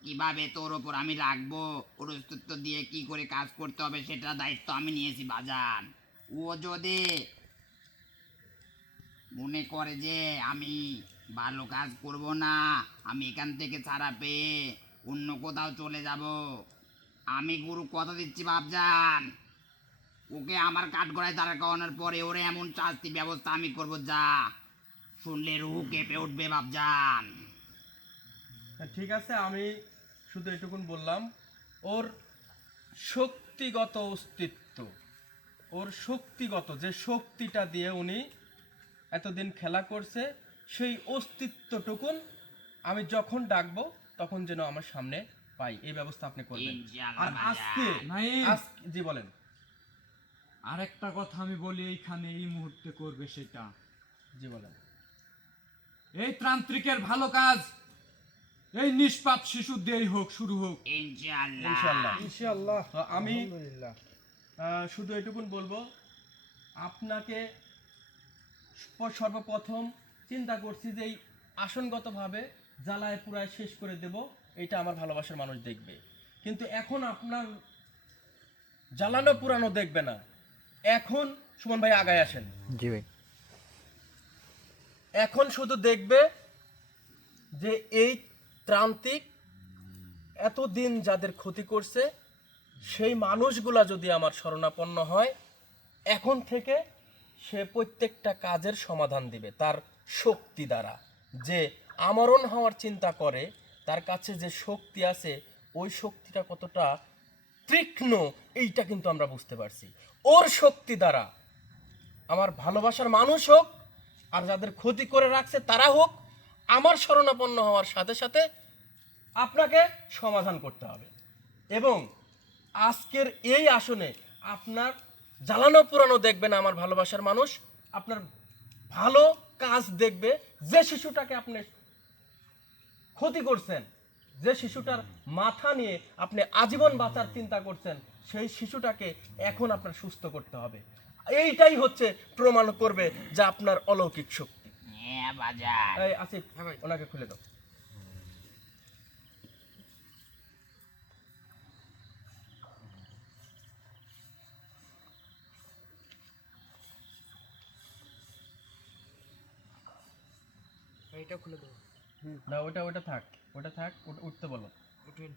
কিভাবে তোর ওপর আমি রাখবো, ওর অস্তিত্ব দিয়ে কি করে কাজ করতে হবে সেটা দায়িত্ব আমি নিয়েছি বাজান। ও যদি মনে করে যে আমি ভালো কাজ করব না, আমি এখান থেকে ছাড়া পেয়ে অন্য কোথাও চলে যাব। আমি গুরু কথা দিচ্ছি বাপজান, ওকে আমার কাঠগড়ায় দাঁড়া করানোর পরে ওরে এমন শাস্তি ব্যবস্থা আমি করব যা শুনলে রুহ কেঁপে উঠবে বাপজান। হ্যাঁ, ঠিক আছে, আমি শুধু এটুকুন বললাম, ওর শক্তিগত অস্তিত্ব, ওর শক্তিগত যে শক্তিটা দিয়ে উনি এতদিন খেলা করছে, সেই অস্তিত্বটুকুন আমি যখন ডাকবো তখন যেন আমার সামনে পাই, এই ব্যবস্থা আপনি করবেন। ইনশাআল্লাহ আর বাজান। আজকে নাইম। জি বলেন। আরেকটা কথা আমি বলি এইখানে এই মুহূর্তে করবে সেটা, জি বলেন। এই তান্ত্রিকের ভালো কাজ এই নিষ্পাপ শিশু দিয়েই হোক, শুরু হোক। ইনশাআল্লাহ। ইনশাআল্লাহ। ইনশাআল্লাহ। তো আমি আলহামদুলিল্লাহ। শুধু এটুকুন বলবো, আপনাকে সর্বপ্রথম চিন্তা করছি যে এই আসনগতভাবে জ্বালায় পুরায় শেষ করে দেব, এটা আমার ভালোবাসার মানুষ দেখবে। কিন্তু এখন আপনার জ্বালানো পুরানো দেখবে না, এখন সুমন ভাই আগায় আসেন। জি ভাই। এখন শুধু দেখবে যে এই ত্রান্তিক এতদিন যাদের ক্ষতি করছে সেই মানুষগুলা যদি আমার শরণাপন্ন হয়, এখন থেকে সে প্রত্যেকটা কাজের সমাধান দিবে তার শক্তি দ্বারা। যে আমরণ হওয়ার চিন্তা করে, তার কাছে যে শক্তি আছে ওই শক্তিটা কতটা তীক্ষ্ণ এইটা কিন্তু আমরা বুঝতে পারছি। ওর শক্তি দ্বারা আমার ভালোবাসার মানুষ হোক আর যাদের ক্ষতি করে রাখছে তারা হোক, আমার শরণাপন্ন হওয়ার সাথে সাথে আপনাকে সমাধান করতে হবে। এবং আজকের এই আসনে আপনার জ্বালানো পুরানো দেখবে না আমার ভালোবাসার মানুষ, আপনার ভালো কাজ দেখবে। যে শিশুটাকে আপনি ক্ষতি করছেন, যে শিশুটার মাথা নিয়ে আপনি আজীবন বাঁচার চিন্তা করছেন, সেই শিশুটাকে এখন আপনার সুস্থ করতে হবে। এইটাই হচ্ছে প্রমাণ করবে যে আপনার অলৌকিক শক্তি। হ্যাঁ বাজান। এই আসিফ, ওনাকে খুলে দাও। এইটা খুলে দেবো। না, ওটা থাক, ওটা থাক, উঠতে বলো। উঠুন।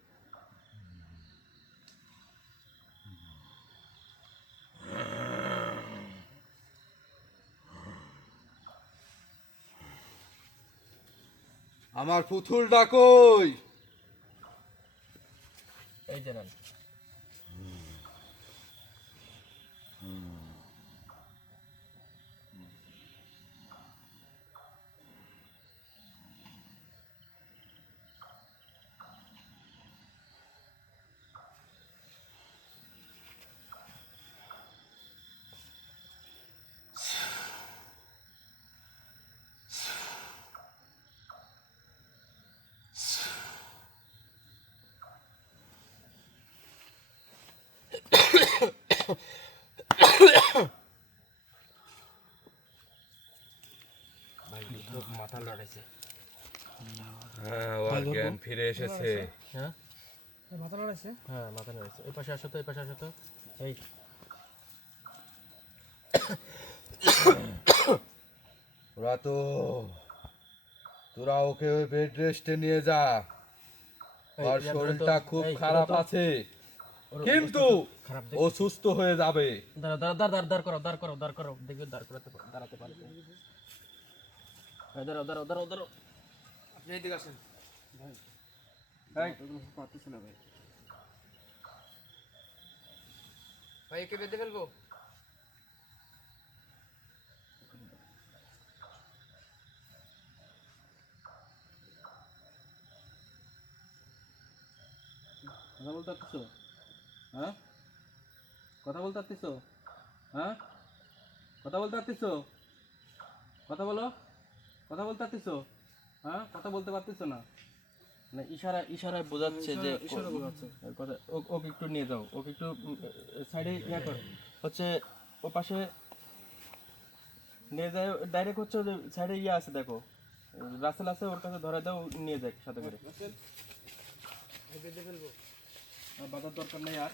আমার পুতুলটা কই? এই যে নেন। মাথা লড়াইছে। হ্যাঁ, ওর জ্ঞান ফিরে এসেছে। হ্যাঁ মাথা লড়াইছে। হ্যাঁ, মাথা লড়াইছে। এই পাশে আসো তো, এই পাশে আসো তো। এই তোরা ওকে ওই বেড রেস্টে নিয়ে যা, ওর ইয়ার শরীরটা তো- খুব এই, খারাপ ওরা তো- আছে, ওর কিন্তু খারাপ ও সুস্থ হয়ে যাবে। দাঁড় করো, দেখবে দাঁড়াতে পারবে। এই দাঁড়াও। আপনি এইদিকে আসেন। এই, পারতেছি না ভাই। ভাই একে বেঁধে ফেলবো? কথা বলতে পারতেছো? হ্যাঁ, কথা বলতে পারতেছো? হ্যাঁ, কথা বলতে পারতেছো? কথা বলো, কথা বলতে পারতেছো? হ্যাঁ, কথা বলতে পারতেছো না? না, ইশারায় বোঝাচ্ছে যে ইশারা বোঝাচ্ছে। কথা। ওকে একটু নিয়ে যাও, ওকে একটু সাইডে ইয়া কর, হচ্ছে ও পাশে নিয়ে যায় ডাইরেক্ট। হচ্ছে সাইডে ইয়ে আছে দেখো, রাসেল আছে, ওর কাছে ধরে দাও, নিয়ে যায় সাথে করে। আর বাধার দরকার নেই। আর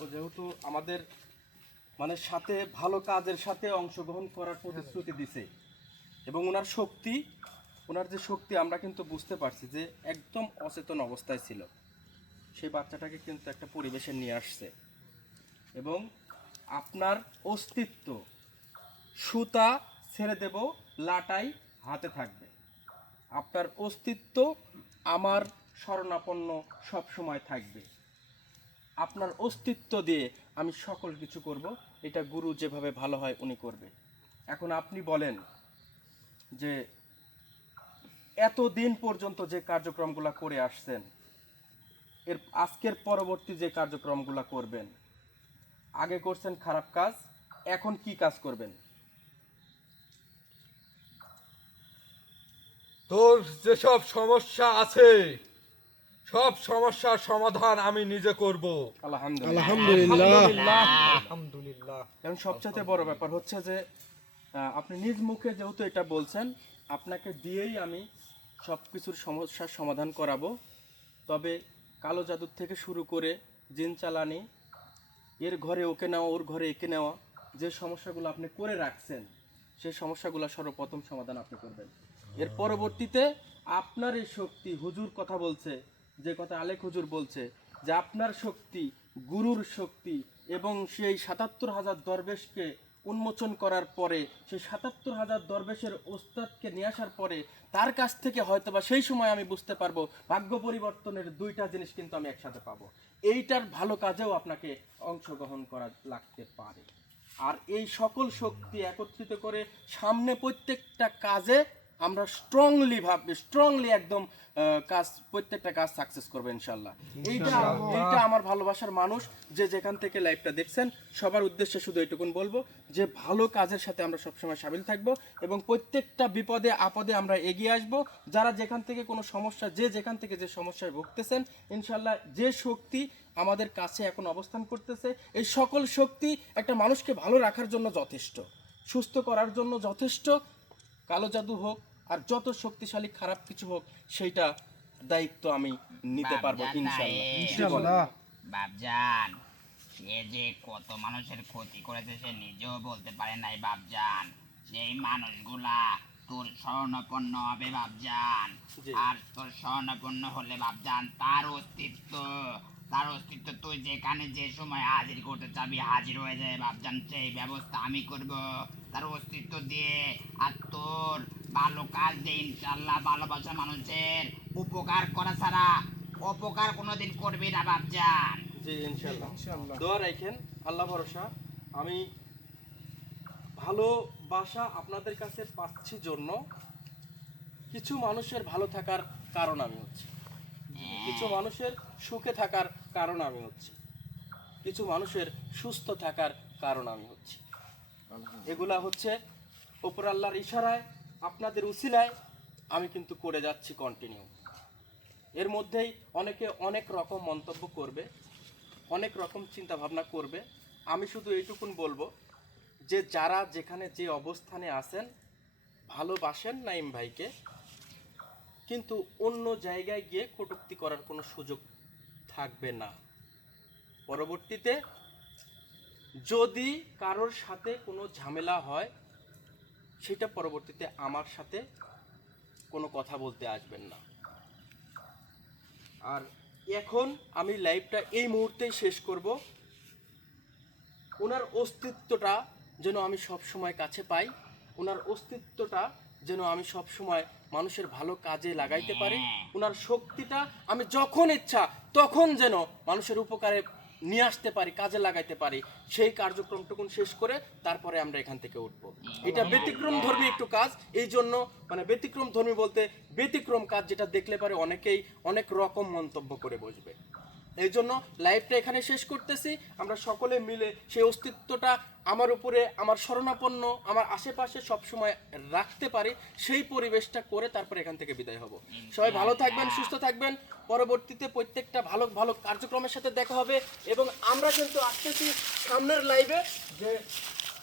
ও যেহেতু আমাদের মানে সাথে ভালো কাজের সাথে অংশগ্রহণ করার প্রতিশ্রুতি দিছে এবং ওনার যে শক্তি আমরা কিন্তু বুঝতে পারছি যে একদম অচেতন অবস্থায় ছিল। সেই বাচ্চাটাকে কিন্তু একটা পরিবেশে নিয়ে আসছে এবং আপনার অস্তিত্ব সুতা ছেড়ে দেব, লাটাই হাতে থাকবে। আপনার অস্তিত্ব আমার শরণাপন্ন সব সময় থাকবে। আপনার অস্তিত্ব দিয়ে আমি সকল কিছু করব। এটা গুরু যেভাবে ভালো হয় উনি করবে। এখন আপনি বলেন যে এতদিন পর্যন্ত যে কার্যক্রমগুলো করে আসছেন, এর আজকের পরবর্তী যে কার্যক্রমগুলো করবেন, আগে করছেন খারাপ কাজ, এখন কি কাজ করবেন? তোর যেসব সমস্যা আছে সব সমস্যার সমাধান আমি নিজে করব। আলহামদুলিল্লাহ। আলহামদুলিল্লাহ। এবং সবচেয়ে বড় ব্যাপার হচ্ছে যে আপনি নিজ মুখে যেহেতু এটা বলছেন, আপনাকে দিয়েই আমি সব কিছুর সমস্যার সমাধান করাবো। তবে কালো জাদুর থেকে শুরু করে জিন চালানি, এর ঘরে ওকে নেওয়া, ওর ঘরে একে নেওয়া, যে সমস্যাগুলো আপনি করে রাখছেন, সেই সমস্যাগুলো সর্বপ্রথম সমাধান আপনি করবেন। এর পরবর্তীতে আপনার এই শক্তি, হুজুর কথা বলছে, যে কথা আলেক হুজুর বলছে যে আপনার শক্তি গুরুর শক্তি, এবং সেই ৭৭,০০০ দরবেশকে উন্মোচন করার পরে, সেই ৭৭,০০০ দরবেশের ওস্তাদকে নিয়ে আসার পরে তার কাছ থেকে হয়তোবা সেই সময় আমি বুঝতে পারবো ভাগ্য পরিবর্তনের দুইটা জিনিস কিন্তু আমি একসাথে পাবো। এইটার ভালো কাজেও আপনাকে অংশগ্রহণ করা লাগতে পারে। আর এই সকল শক্তি একত্রিত করে সামনে প্রত্যেকটা কাজে আমরা স্ট্রংলি একদম প্রত্যেকটা কাজ সাকসেস করবো ইনশাল্লাহ। এইটা আমার ভালোবাসার মানুষ যে যেখান থেকে লাইভটা দেখছেন সবার উদ্দেশ্যে শুধু এইটুকুন বলবো যে ভালো কাজের সাথে আমরা সবসময় সামিল থাকবো এবং প্রত্যেকটা বিপদে আপদে আমরা এগিয়ে আসবো। যারা যেখান থেকে কোনো সমস্যা, যে যেখান থেকে যে সমস্যায় ভুগতেছেন, ইনশাল্লাহ যে শক্তি আমাদের কাছে এখন অবস্থান করতেছে, এই সকল শক্তি একটা মানুষকে ভালো রাখার জন্য যথেষ্ট, সুস্থ করার জন্য যথেষ্ট। কালো জাদু হোক আর যত শক্তিশালী খারাপ কিছু হোক, সেইটা দায়িত্ব আমি নিতে পারবো ইনশাআল্লাহ। বাপজান, সে যে কত মানুষের ক্ষতি করেছে সে নিজেও বলতে পারে নাই বাপজান। সেই মানুষগুলা তোর শরণাপন্ন হবে বাপজান। জি। আর তোর শরণাপন্ন হলে বাপজান তার অস্তিত্ব তুই যেখানে যে সময় হাজির করতে চাবি হাজির হয়ে যায় বাপজান। সেই ব্যবস্থা আমি করব তার অস্তিত্ব দিয়ে। আর তোর ভালো কাজ দিয়ে ইনশাল্লাহ ভালোবাসা মানুষের উপকার করা ছাড়া অপকার কোনোদিন করবি না বাপজান। জি ইনশাআল্লাহ। দোয়া রাখেন, আল্লাহ ভরসা। আমি ভালোবাসা আপনাদের কাছে পাচ্ছি জন্য কিছু মানুষের ভালো থাকার কারণ আমি হচ্ছি, কিছু মানুষের সুখে থাকার কারণ আমি হচ্ছি, কিছু মানুষের সুস্থ থাকার কারণ আমি হচ্ছি। এগুলা হচ্ছে উপর আল্লাহর ইশারায়, আপনাদের উসিলায় আমি কিন্তু করে যাচ্ছি কন্টিনিউ। এর মধ্যেই অনেকে অনেক রকম মন্তব্য করবে, অনেক রকম চিন্তা ভাবনা করবে। আমি শুধু এইটুকুন বলবো যে যারা যেখানে যে অবস্থানে আছেন, ভালোবাসেন নাইম ভাইকে, কিন্তু অন্য জায়গায় গিয়ে কটূক্তি করার কোনো সুযোগ থাকবে না। পরবর্তীতে যদি কারোর সাথে কোনো ঝামেলা হয়, সেটা পরবর্তীতে আমার সাথে কোনো কথা বলতে আসবেন না। আর এখন আমি লাইভটা এই মুহূর্তেই শেষ করব। ওনার অস্তিত্বটা যেন আমি সব সময় কাছে পাই, ওনার অস্তিত্বটা যেন আমি সব সময় মানুষের ভালো কাজে লাগাইতে পারি, ওনার শক্তিটা আমি যখন ইচ্ছা তখন যেন মানুষের উপকারে নিয়ে আসতে পারি, কাজে লাগাইতে পারি। সেই কার্যক্রমটুকুন শেষ করে তারপরে আমরা এখান থেকে উঠবো। এটা ব্যতিক্রম ধর্মী একটু কাজ, এই জন্য মানে ব্যতিক্রম ধর্মী বলতে ব্যতিক্রম কাজ, যেটা দেখলে পারে অনেকেই অনেক রকম মন্তব্য করে বসবে। এই জন্য লাইভটা এখানে শেষ করতেছি। আমরা সকলে মিলে সেই অস্তিত্বটা আমার উপরে, আমার শরণাপন্ন, আমার আশেপাশে সবসময় রাখতে পারি, সেই পরিবেশটা করে তারপরে এখান থেকে বিদায় হব। সবাই ভালো থাকবেন, সুস্থ থাকবেন। পরবর্তীতে প্রত্যেকটা ভালো ভালো কার্যক্রমের সাথে দেখা হবে। এবং আমরা কিন্তু আসতেছি সামনের লাইভে যে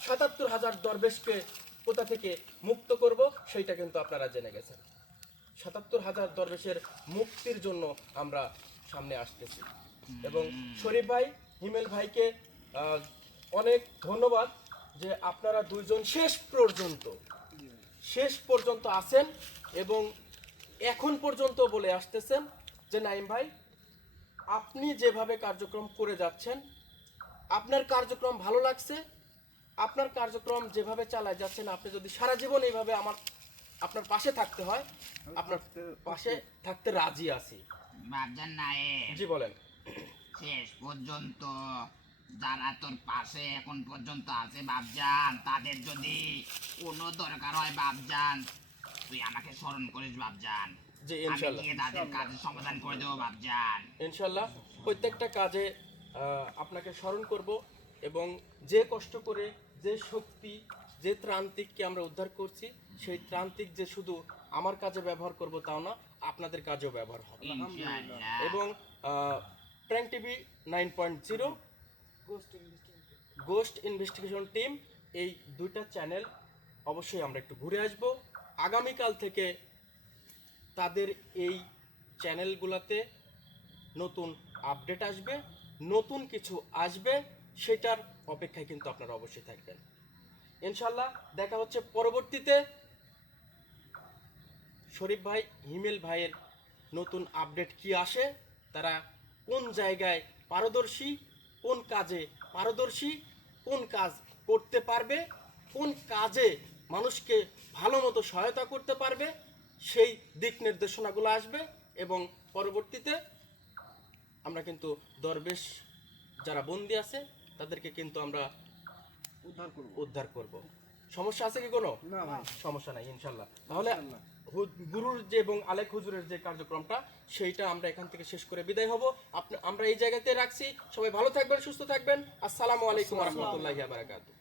৭৭,০০০ দরবেশকে কোথা থেকে মুক্ত করব, সেইটা কিন্তু আপনারা জেনে গেছেন। ৭৭,০০০ দরবেশের মুক্তির জন্য আমরা সামনে আসতেছি। এবং শরীফ ভাই, হিমেল ভাইকে অনেক ধন্যবাদ যে আপনারা দুইজন শেষ শেষ পর্যন্ত আছেন এবং এখন পর্যন্ত বলে আসতেছেন যে নাইম ভাই, আপনি যেভাবে কার্যক্রম করে যাচ্ছেন, আপনার কার্যক্রম ভালো লাগছে, আপনার কার্যক্রম যেভাবে চালায় যাচ্ছেন, আপনি যদি সারা জীবন এইভাবে আপনার পাশে থাকতে হয়, আপনার পাশে থাকতে রাজি আছি। বাপজান নায়েব, জি বলেন। শেষ পর্যন্ত যারা তোর পাশে এখন পর্যন্ত আছে বাপজান, তাদের যদি কোনো দরকার হয় বাপজান, তুই আমাকে স্মরণ করিস বাপজান। জি আমি ইনশাল্লাহ, গিয়ে তাদের কাজের সমাধান করে দেবো বাপজান। ইনশাল্লাহ প্রত্যেকটা কাজে আপনাকে স্মরণ করব এবং যে কষ্ট করে, যে শক্তি, যে ত্রান্তিককে আমরা উদ্ধার করছি, সেই ত্রান্তিক যে শুধু আমার কাজে ব্যবহার করব তাও না, আপনাদের কাজেও ব্যবহার হবে। ইনশাআল্লাহ। এবং prank TV 9.0, ghost investigation team, এই দুইটা চ্যানেল অবশ্যই আমরা একটু ঘুরে আসব। আগামীকাল থেকে তাদের এই চ্যানেলগুলোতে নতুন আপডেট আসবে, নতুন কিছু আসবে, সেটার অপেক্ষায় কিন্তু আপনারা অবশ্যই থাকবেন। ইনশাল্লাহ দেখা হচ্ছে পরবর্তীতে। শরীফ ভাই, হিমেল ভাইয়ের নতুন আপডেট কি আসে, তারা কোন জায়গায় পারদর্শী, কোন কাজে পারদর্শী, কোন কাজ করতে পারবে, কোন কাজে মানুষকে ভালো মতো সহায়তা করতে পারবে, সেই দিক নির্দেশনাগুলো আসবে এবং পরবর্তীতে আমরা কিন্তু দরবেশ যারা বন্দি আছে তাদেরকে কিন্তু আমরা উদ্ধার করব। সমস্যা আছে কি কোনো? না ভাই, সমস্যা নাই ইনশাল্লাহ। তাহলে গুরুর যে এবং আলেক হুজুরের যে কার্যক্রমটা, সেইটা আমরা এখান থেকে শেষ করে বিদায় হব। আমরা এই জায়গাতে রাখছি। সবাই ভালো থাকবেন, সুস্থ থাকবেন। আসসালামু আলাইকুম ওয়া রাহমাতুল্লাহি ওয়া বারাকাতুহু।